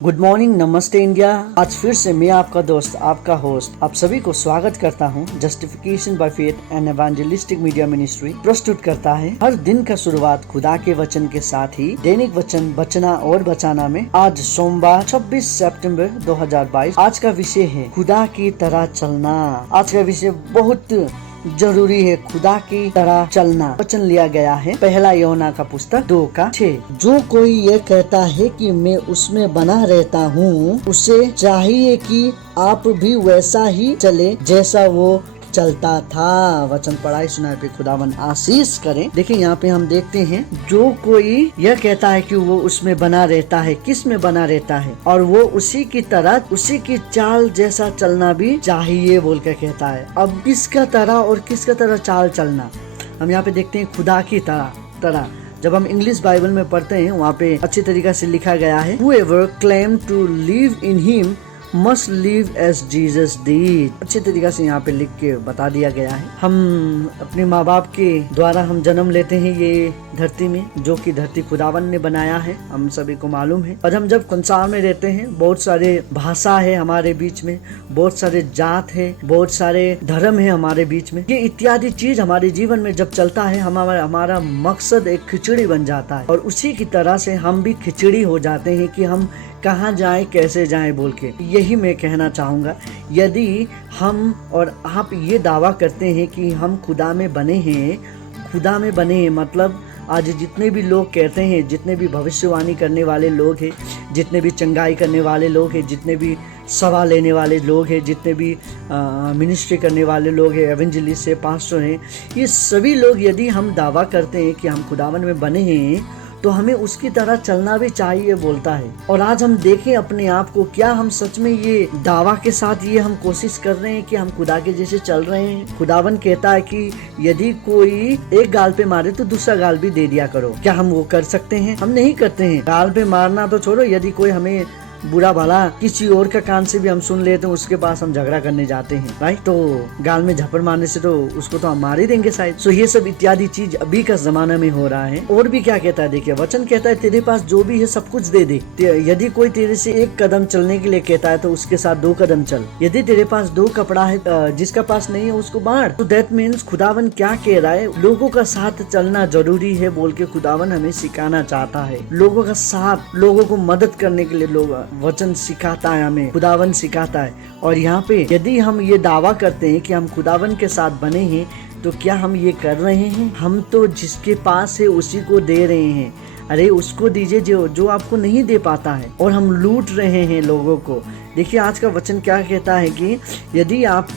Good morning, नमस्ते India. आज फिर से मैं आपका दोस्त, आपका होस्ट, आप सभी को स्वागत करता हूं। Justification by faith and evangelistic media ministry प्रस्तुत करता है हर दिन का शुरुआत खुदा के वचन के साथ ही दैनिक वचन बचना और बचाना में। आज सोमवार 26 सितंबर 2022। आज का विषय है खुदा की तरह चलना। आज का विषय बहुत जरूरी है, खुदा की तरह चलना। वचन लिया गया है पहला यूहन्ना का पुस्तक 2:6। जो कोई ये कहता है कि मैं उसमें बना रहता हूँ, उसे चाहिए कि आप भी वैसा ही चले जैसा वो चलता था। वचन पढ़ाई सुनाए पे खुदावन आशीष करें। देखिए यहाँ पे हम देखते हैं, जो कोई यह कहता है कि वो उसमें बना रहता है, किस में बना रहता है, और वो उसी की तरह, उसी की चाल जैसा चलना भी चाहिए बोल के कहता है। अब किसका तरह और किसका तरह चाल चलना, हम यहाँ पे देखते हैं खुदा की तरह। जब हम इंग्लिश बाइबल में पढ़ते हैं, वहाँ पे अच्छी तरीका से लिखा गया है, whoever claim to live in him must live as Jesus did। अच्छे तरीका से यहाँ पे लिख के बता दिया गया है। हम अपने माँ बाप के द्वारा हम जन्म लेते हैं ये धरती में, जो कि धरती खुदावन ने बनाया है, हम सभी को मालूम है। और हम जब संसार में रहते हैं, बहुत सारे भाषा है हमारे बीच में, बहुत सारे जात है, बहुत सारे धर्म है हमारे बीच में। ये इत्यादि चीज हमारे जीवन में जब चलता है, हमारा मकसद एक खिचड़ी बन जाता है, और उसी की तरह से हम भी खिचड़ी हो जाते हैं कि हम कहाँ जाएं, कैसे जाएं बोल के। यही मैं कहना चाहूँगा, यदि हम और आप ये दावा करते हैं कि हम खुदा में बने हैं, मतलब आज जितने भी लोग कहते हैं, जितने भी भविष्यवाणी करने वाले लोग हैं, जितने भी चंगाई करने वाले लोग हैं, जितने भी सभा लेने वाले लोग हैं, जितने भी मिनिस्ट्री करने वाले लोग हैं, एवेंजलिस्ट है, पास्टर हैं, ये सभी लोग यदि हम दावा करते हैं कि हम खुदावन में बने हैं, तो हमें उसकी तरह चलना भी चाहिए बोलता है। और आज हम देखें अपने आप को, क्या हम सच में ये दावा के साथ ये हम कोशिश कर रहे हैं कि हम खुदा के जैसे चल रहे हैं। खुदावन कहता है कि यदि कोई एक गाल पे मारे तो दूसरा गाल भी दे दिया करो। क्या हम वो कर सकते हैं? हम नहीं करते हैं। गाल पे मारना तो छोड़ो, यदि कोई हमें बुरा भला किसी और का कान से भी हम सुन लेते हैं, उसके पास हम झगड़ा करने जाते हैं, राइट? तो गाल में झप्पड़ मारने से तो उसको तो हम मार ही देंगे शायद। सो ये सब इत्यादि चीज अभी का जमाना में हो रहा है। और भी क्या कहता है, देखिए वचन कहता है तेरे पास जो भी है सब कुछ दे दे। यदि कोई तेरे से एक कदम चलने के लिए कहता है तो उसके साथ 2 कदम चल। यदि तेरे पास 2 कपड़ा है, जिसका पास नहीं है उसको बांट। तो दैट मीन्स खुदावन क्या कह रहा है, लोगों का साथ चलना जरूरी है बोल के खुदावन हमें सिखाना चाहता है। लोगों का साथ, लोगों को मदद करने के लिए लोग वचन सिखाता है, हमें खुदावन सिखाता है। और यहाँ पे यदि हम ये दावा करते हैं कि हम खुदावन के साथ बने हैं, तो क्या हम ये कर रहे हैं? हम तो जिसके पास है उसी को दे रहे हैं। अरे उसको दीजिए जो आपको नहीं दे पाता है, और हम लूट रहे हैं लोगों को। देखिए आज का वचन क्या कहता है कि यदि आप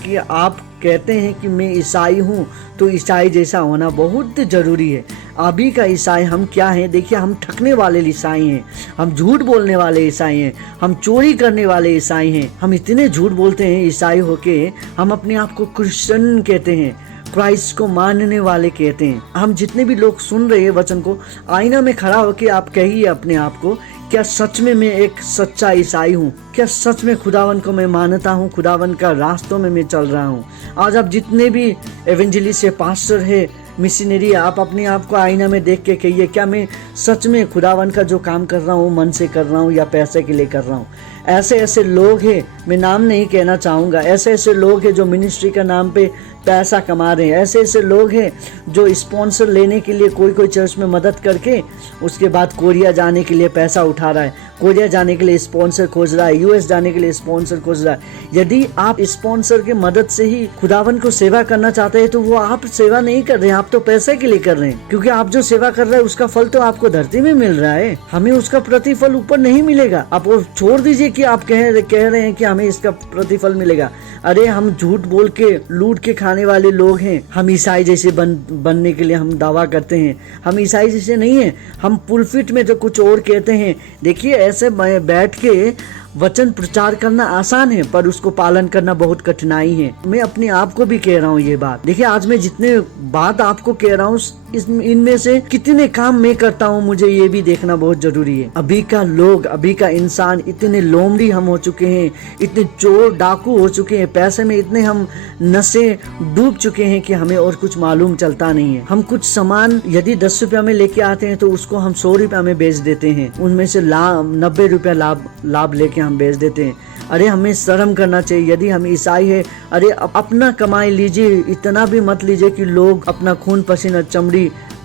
कहते हैं कि मैं ईसाई हूँ, तो ईसाई जैसा होना बहुत जरूरी है। अभी का ईसाई हम क्या हैं? देखिए हम ठगने वाले ईसाई हैं, हम झूठ बोलने वाले ईसाई हैं, हम चोरी करने वाले ईसाई हैं। हम इतने झूठ बोलते हैं ईसाई होके, हम अपने आप को क्रिश्चियन कहते हैं, क्राइस्ट को मानने वाले कहते हैं। हम जितने भी लोग सुन रहे हैं वचन को, आईना में खड़ा होके आप कहिए अपने आप को, क्या सच में मैं एक सच्चा ईसाई हूँ? क्या सच में खुदावन को मैं मानता हूँ? खुदावन का रास्तों में मैं चल रहा हूँ? आज आप जितने भी एवेंजलिस्ट है, पास्टर है, मिशनरी, आप अपने आप को आईना में देख के कहिए, क्या मैं सच में खुदावन का जो काम कर रहा हूँ मन से कर रहा हूँ या पैसे के लिए कर रहा हूँ? ऐसे लोग हैं, मैं नाम नहीं कहना चाहूँगा, ऐसे लोग हैं जो मिनिस्ट्री का नाम पे पैसा कमा रहे हैं। ऐसे लोग हैं जो स्पॉन्सर लेने के लिए कोई चर्च में मदद करके उसके बाद कोरिया जाने के लिए पैसा उठा रहा है, कोरिया जाने के लिए स्पॉन्सर खोज रहा है, यूएस जाने के लिए स्पॉन्सर खोज रहा है। यदि आप स्पॉन्सर के मदद से ही खुदावन को सेवा करना चाहते हैं, तो वो आप सेवा नहीं कर रहे हैं, आप तो पैसे के लिए कर रहे हैं। क्योंकि आप जो सेवा कर रहे हैं उसका फल तो आपको धरती में मिल रहा है, हमें उसका प्रतिफल ऊपर नहीं मिलेगा। आप वो छोड़ दीजिए कि आप कह रहे हैं कि हमें इसका प्रतिफल मिलेगा। अरे हम झूठ बोल के लूट के खाने वाले लोग हैं। हम ईसाई जैसे बनने के लिए हम दावा करते हैं, हम ईसाई जैसे नहीं है। हम पुलपिट में तो कुछ और कहते हैं। देखिए ऐसे बैठ के वचन प्रचार करना आसान है पर उसको पालन करना बहुत कठिनाई है। मैं अपने आप को भी कह रहा हूँ ये बात। देखिए आज मैं जितने बात आपको कह रहा हूँ इनमें से कितने काम मैं करता हूँ, मुझे ये भी देखना बहुत जरूरी है। अभी का लोग, अभी का इंसान इतने लोमड़ी हम हो चुके हैं, इतने चोर डाकू हो चुके हैं, पैसे में इतने हम नशे डूब चुके हैं कि हमें और कुछ मालूम चलता नहीं है। हम कुछ सामान यदि 10 रुपया में लेके आते हैं तो उसको हम 100 रुपया में बेच देते हैं, उनमें से 90 रुपया लाभ लेके हम बेच देते हैं। अरे हमें शर्म करना चाहिए। यदि हम ईसाई है, अरे अपना कमाई लीजिए, इतना भी मत लीजिए कि लोग अपना खून पसीना चमड़ी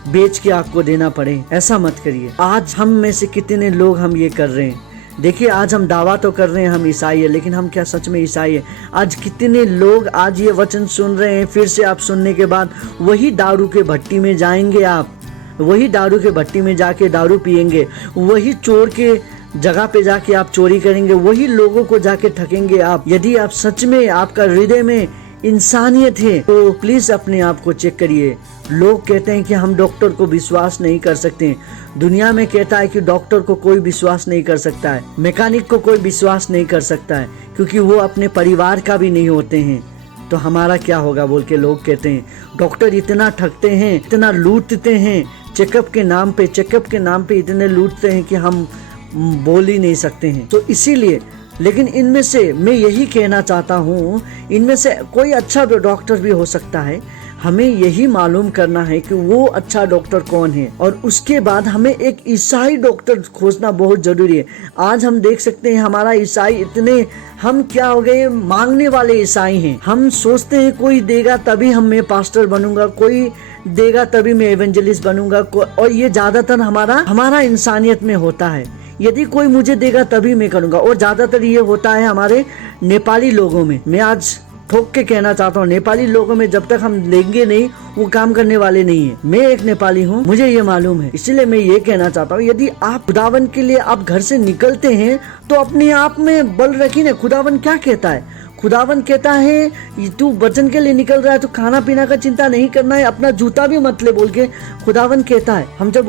बेच के आपको देना पड़े, ऐसा मत करिए। आज हम में से कितने लोग हम ये कर रहे हैं। देखिए आज हम दावा तो कर रहे हैं हम ईसाई है, लेकिन हम क्या सच में ईसाई है? आज कितने लोग आज ये वचन सुन रहे हैं, फिर से आप सुनने के बाद वही दारू के भट्टी में जाएंगे, आप वही दारू के भट्टी में जाके दारू पिएंगे, वही चोर के जगह पे जाके आप चोरी करेंगे, वही लोगों को जाके ठगेंगे आप। यदि आप सच में आपका हृदय में इंसानियत है तो प्लीज अपने आप को चेक करिए। लोग कहते हैं कि हम डॉक्टर को विश्वास नहीं कर सकते। दुनिया में कहता है कि डॉक्टर को कोई विश्वास नहीं कर सकता है, मैकेनिक को कोई विश्वास नहीं कर सकता है, क्योंकि वो अपने परिवार का भी नहीं होते हैं। तो हमारा क्या होगा बोल के लोग कहते हैं। डॉक्टर इतना ठगते हैं, इतना लूटते हैं, चेकअप के नाम पे इतने लूटते हैं कि हम बोल ही नहीं सकते हैं। तो इसीलिए, लेकिन इनमें से मैं यही कहना चाहता हूँ, इनमें से कोई अच्छा डॉक्टर भी हो सकता है। हमें यही मालूम करना है कि वो अच्छा डॉक्टर कौन है, और उसके बाद हमें एक ईसाई डॉक्टर खोजना बहुत जरूरी है। आज हम देख सकते हैं हमारा ईसाई इतने, हम क्या हो गए, मांगने वाले ईसाई हैं। हम सोचते हैं कोई देगा तभी मैं पास्टर बनूंगा, कोई देगा तभी मैं एवेंजलिस्ट बनूंगा, और ये ज्यादातर हमारा इंसानियत में होता है। यदि कोई मुझे देगा तभी मैं करूंगा, और ज्यादातर ये होता है हमारे नेपाली लोगों में। मैं आज ठोक के कहना चाहता हूँ, नेपाली लोगों में जब तक हम लेंगे नहीं वो काम करने वाले नहीं है। मैं एक नेपाली हूँ, मुझे ये मालूम है, इसलिए मैं ये कहना चाहता हूँ, यदि आप खुदावन के लिए आप घर से निकलते हैं तो अपने आप में बल रखिए ना। खुदावन क्या कहता है? खुदावन कहता है तू वचन के लिए निकल रहा है तो खाना पीना का चिंता नहीं करना है, अपना जूता भी मत ले बोल के खुदावन कहता है। हम जब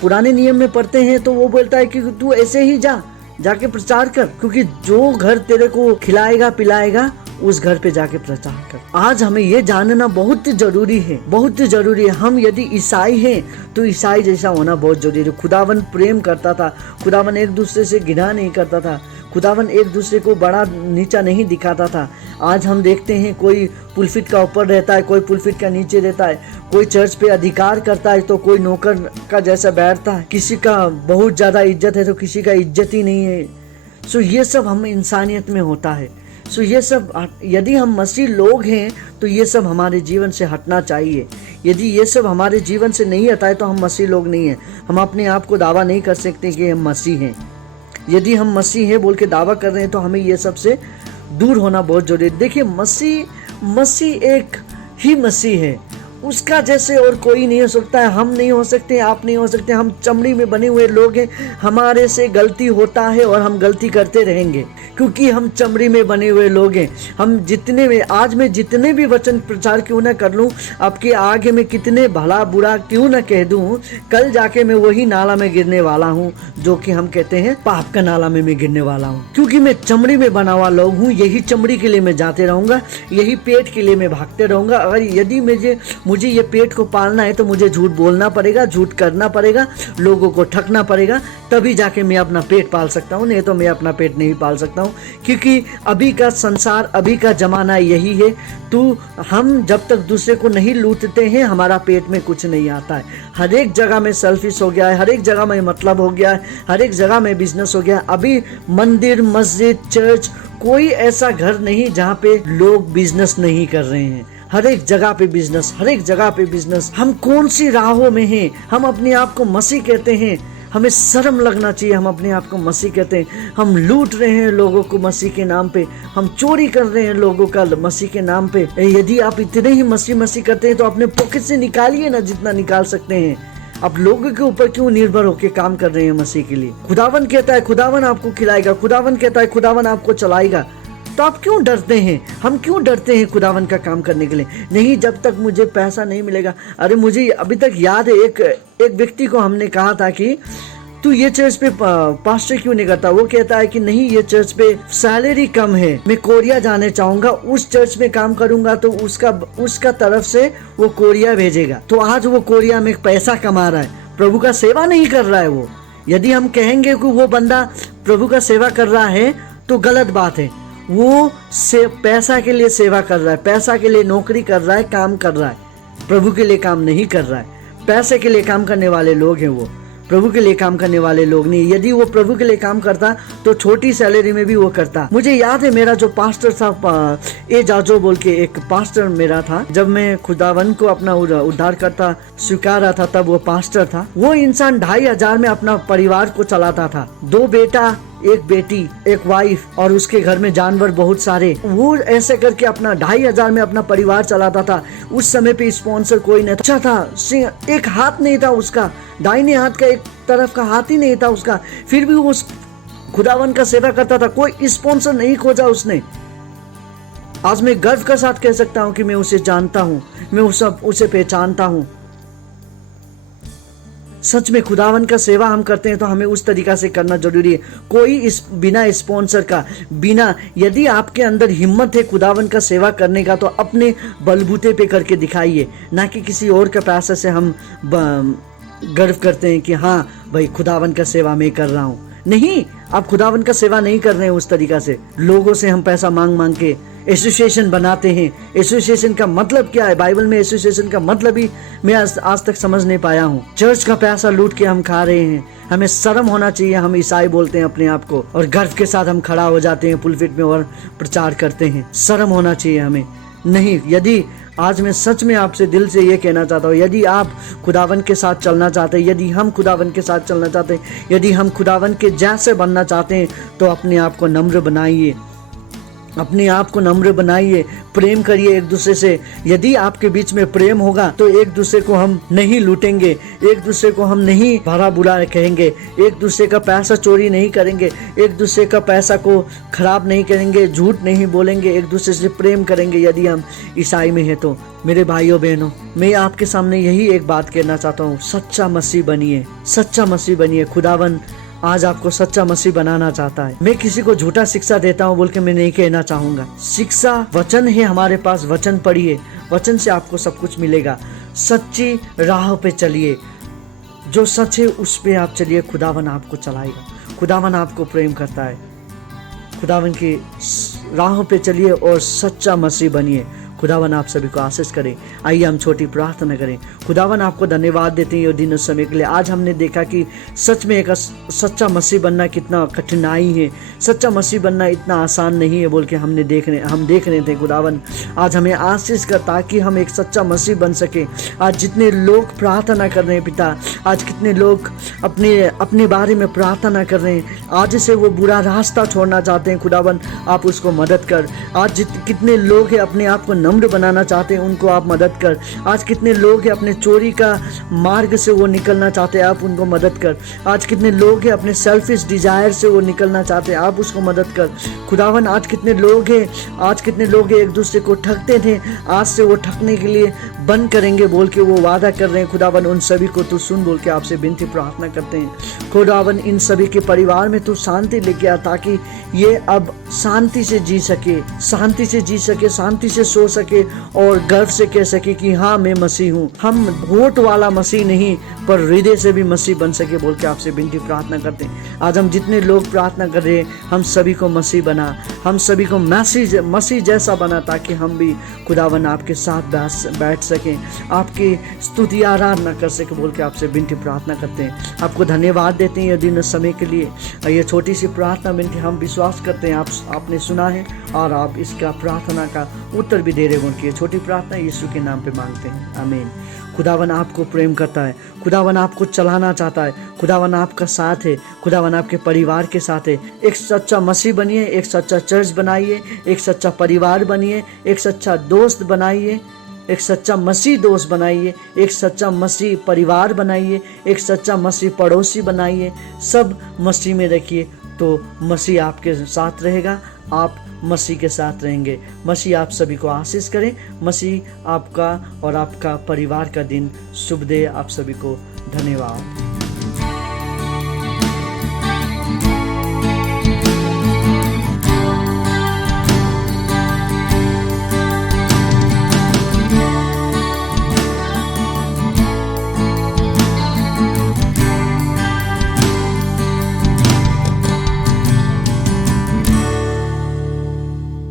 पुराने नियम में पढ़ते हैं तो वो बोलता है कि तू ऐसे ही जाके प्रचार कर, क्योंकि जो घर तेरे को खिलाएगा पिलाएगा उस घर पे जाके प्रचार कर। आज हमें ये जानना बहुत जरूरी है, बहुत जरूरी है। हम यदि ईसाई हैं तो ईसाई जैसा होना बहुत जरूरी है। खुदावन प्रेम करता था, खुदावन एक दूसरे से घृणा नहीं करता था, खुदावन एक दूसरे को बड़ा नीचा नहीं दिखाता था। आज हम देखते हैं कोई पुलफिट का ऊपर रहता है, कोई पुलफिट का नीचे रहता है, कोई चर्च पे अधिकार करता है तो कोई नौकर का जैसा बैठता है, किसी का बहुत ज्यादा इज्जत है तो किसी का इज्जत ही नहीं है। सो ये सब हम इंसानियत में होता है। सो ये सब, यदि हम मसीह लोग हैं तो ये सब हमारे जीवन से हटना चाहिए। यदि ये सब हमारे जीवन से नहीं हटा है तो हम मसीह लोग नहीं हैं। हम अपने आप को दावा नहीं कर सकते कि हम मसीह हैं। यदि हम मसीह हैं बोल के दावा कर रहे हैं तो हमें ये सब से दूर होना बहुत जरूरी है। देखिए मसीह एक ही मसीह है, उसका जैसे और कोई नहीं हो सकता है। हम नहीं हो सकते, आप नहीं हो सकते। हम चमड़ी में बने हुए लोग हैं, हमारे से गलती होता है और हम गलती करते रहेंगे क्योंकि हम चमड़ी में बने हुए लोग हैं। हम आज मैं जितने भी वचन प्रचार क्यों ना कर लूं, आपके आगे में कितने भला बुरा क्यों ना कह दूं, कल जाके मैं वही नाला में गिरने वाला हूं जो कि हम कहते हैं पाप का नाला में मैं गिरने वाला हूं, क्योंकि मैं चमड़ी में बना हुआ लोग हूं। यही चमड़ी के लिए मैं जाते रहूंगा, यही पेट के लिए मैं भागते रहूंगा। अगर यदि मुझे ये पेट को पालना है तो मुझे झूठ बोलना पड़ेगा, झूठ करना पड़ेगा, लोगों को ठगना पड़ेगा, तभी जाके मैं अपना पेट पाल सकता हूँ, नहीं तो मैं अपना पेट नहीं पाल सकता हूँ। क्योंकि अभी का संसार, अभी का जमाना यही है। हम जब तक दूसरे को नहीं लूटते हैं हमारा पेट में कुछ नहीं आता है। हर एक जगह में सेल्फिश हो गया है, हर एक जगह में मतलब हो गया है, हर एक जगह में बिजनेस हो गया है। अभी मंदिर, मस्जिद, चर्च, कोई ऐसा घर नहीं जहाँ पे लोग बिजनेस नहीं कर रहे हैं। हर एक जगह पे बिजनेस, हर एक जगह पे बिजनेस। हम कौन सी राहों में हैं? हम अपने आप को मसीह कहते हैं, हमें शर्म लगना चाहिए। हम अपने आप को मसीह कहते हैं, हम लूट रहे हैं लोगों को मसीह के नाम पे, हम चोरी कर रहे हैं लोगों का मसीह के नाम पे। यदि आप इतने ही मसीह करते हैं तो अपने पॉकेट से निकालिए ना जितना निकाल सकते हैं। आप लोगों के ऊपर क्यों निर्भर होकर काम कर रहे हैं मसीह के लिए? खुदावन कहता है खुदावन आपको खिलाएगा, खुदावन कहता है खुदावन आपको चलाएगा, तो आप क्यों डरते हैं? हम क्यों डरते हैं खुदावन का काम करने के लिए? नहीं, जब तक मुझे पैसा नहीं मिलेगा। अरे मुझे अभी तक याद है एक व्यक्ति को हमने कहा था कि तू ये चर्च पे पास्टर क्यों नहीं करता? वो कहता है कि नहीं, ये चर्च पे सैलरी कम है, मैं कोरिया जाने चाहूंगा, उस चर्च में काम करूंगा तो उसका तरफ से वो कोरिया भेजेगा। तो आज वो कोरिया में पैसा कमा रहा है, प्रभु का सेवा नहीं कर रहा है वो। यदि हम कहेंगे कि वो बंदा प्रभु का सेवा कर रहा है तो गलत बात है। वो पैसा के लिए सेवा कर रहा है, पैसा के लिए नौकरी कर रहा है, काम कर रहा है, प्रभु के लिए काम नहीं कर रहा है। पैसे के लिए काम करने वाले लोग हैं, वो प्रभु के लिए काम करने वाले लोग नहीं। यदि वो प्रभु के लिए काम करता तो छोटी सैलरी में भी वो करता। मुझे याद है, मेरा जो पास्टर था, ए जाजो बोल के एक पास्टर मेरा था, जब मैं खुदावन को अपना उद्धार करता स्वीकार रहा था, तब वो पास्टर था। वो इंसान 2,500 में अपना परिवार को चलाता था, 2 बेटा, 1 बेटी, 1 वाइफ और उसके घर में जानवर बहुत सारे। वो ऐसे करके अपना 2,500 में अपना परिवार चलाता था। उस समय पे स्पॉन्सर कोई नहीं अच्छा था, एक हाथ नहीं था उसका, दाहिने हाथ का एक तरफ का हाथ ही नहीं था उसका, फिर भी वो उस खुदावन का सेवा करता था। कोई स्पॉन्सर नहीं खोजा उसने। आज मैं गर्व के साथ कह सकता हूँ कि मैं उसे जानता हूँ, मैं उसे पहचानता हूँ। सच में खुदावन का सेवा हम करते हैं तो हमें उस तरीका से करना जरूरी है। कोई बिना स्पॉन्सर का, बिना, यदि आपके अंदर हिम्मत है खुदावन का सेवा करने का तो अपने बलबूते पे करके दिखाइए, ना कि किसी और के पैसे से हम गर्व करते हैं कि हाँ भाई खुदावन का सेवा मैं कर रहा हूँ। नहीं, आप खुदावन का सेवा नहीं कर रहे हैं उस तरीका से। लोगों से हम पैसा मांग के एसोसिएशन बनाते हैं। एसोसिएशन का मतलब क्या है? बाइबल में एसोसिएशन का मतलब ही मैं आज तक समझ नहीं पाया हूँ। चर्च का पैसा लूट के हम खा रहे हैं। हमें शर्म होना चाहिए। हम ईसाई बोलते हैं अपने आप को और गर्व के साथ हम खड़ा हो जाते हैं पुलपिट में और प्रचार करते हैं। शर्म होना चाहिए हमें। नहीं, यदि आज मैं सच में आपसे दिल से ये कहना चाहता हूँ, यदि आप खुदावन के साथ चलना चाहते हैं, यदि हम खुदावन के साथ चलना चाहते हैं, यदि हम खुदावन के जैसे बनना चाहते हैं तो अपने आप को नम्र बनाइए, अपने आप को नम्र बनाइए, प्रेम करिए एक दूसरे से। यदि आपके बीच में प्रेम होगा तो एक दूसरे को हम नहीं लूटेंगे, एक दूसरे को हम नहीं भला बुरा कहेंगे, एक दूसरे का पैसा चोरी नहीं करेंगे, एक दूसरे का पैसा को खराब नहीं करेंगे, झूठ नहीं बोलेंगे, एक दूसरे से प्रेम करेंगे। यदि हम ईसाई में हैं तो मेरे भाइयों बहनों, मैं आपके सामने यही एक बात कहना चाहता हूँ, सच्चा मसीह बनिए, सच्चा मसीह बनिए। खुदावन आज आपको सच्चा मसीह बनाना चाहता है। मैं किसी को झूठा शिक्षा देता हूँ बोल के मैं नहीं कहना चाहूंगा। शिक्षा वचन है हमारे पास, वचन पढ़िए, वचन से आपको सब कुछ मिलेगा। सच्ची राह पे चलिए, जो सच है उस पे आप चलिए, खुदावन आपको चलाएगा। खुदावन आपको प्रेम करता है। खुदावन की राह पे चलिए और सच्चा मसीह बनिए। खुदावन आप सभी को आशीष करें। आइए हम छोटी प्रार्थना करें। खुदावन आपको धन्यवाद देते हैं ये दिन और समय के लिए। आज हमने देखा कि सच में एक सच्चा मसीह बनना कितना कठिनाई है, सच्चा मसीह बनना इतना आसान नहीं है बोल के हम देख रहे थे। खुदावन आज हमें आशीष कर ताकि हम एक सच्चा मसीह बन सके। आज जितने लोग प्रार्थना कर रहे हैं पिता, आज कितने लोग अपने बारे में प्रार्थना कर रहे हैं, आज से वो बुरा रास्ता छोड़ना चाहते हैं, खुदावन आप उसको मदद कर। आज कितने लोग हैं अपने आप को नम्र बनाना चाहते हैं, उनको आप मदद कर। आज कितने लोग हैं अपने चोरी का मार्ग से वो निकलना चाहते हैं, आप उनको मदद कर। आज कितने लोग हैं अपने सेल्फिश डिजायर से वो निकलना चाहते हैं, आप उसको मदद कर। खुदावन आज कितने लोग हैं एक दूसरे को ठगते थे, आज से वो ठगने के लिए बंद करेंगे बोल के वो वादा कर रहे हैं। खुदावन उन सभी को तू सुन बोल के आपसे विनती प्रार्थना करते हैं। खुदावन इन सभी के परिवार में तू शांति लेके आ ताकि ये अब शांति से जी सके, शांति से जी सके, शांति से सो सके और गर्व से कह सके कि हाँ मैं मसीह हूँ। हम वोट वाला मसीह नहीं पर हृदय से भी मसीह बन सके बोल के आपसे विनती प्रार्थना करते हैं। आज हम जितने लोग प्रार्थना कर रहे हैं, हम सभी को मसीह बना, हम सभी को मसीह जैसा बना ताकि हम भी खुदावन आपके साथ बैठ सकें, आपकी स्तुति आराधना कर सके बोल के आपसे विनती प्रार्थना करते हैं। आपको धन्यवाद देते हैं ये दिन समय के लिए। ये छोटी सी प्रार्थना विनती हम विश्वास करते हैं आपने सुना है और आप इसका प्रार्थना का उत्तर भी दे रहे हो। ये छोटी प्रार्थना यीशु के नाम पे मांगते हैं, आमीन। खुदावन आपको प्रेम करता है, खुदावन आपको चलाना चाहता है, खुदावन आपका साथ है, खुदावन आपके परिवार के साथ है। एक सच्चा मसीह बनिए, एक सच्चा चर्च बनाइए, एक सच्चा परिवार बनिए, एक सच्चा दोस्त बनाइए, एक सच्चा मसीह दोस्त बनाइए, एक सच्चा मसीह परिवार बनाइए, एक सच्चा मसीह पड़ोसी बनाइए। सब मसीह में रखिए तो मसीह आपके साथ रहेगा, आप मसीह के साथ रहेंगे। मसीह आप सभी को आशीष करें। मसीह आपका और आपका परिवार का दिन शुभ दे। आप सभी को धन्यवाद।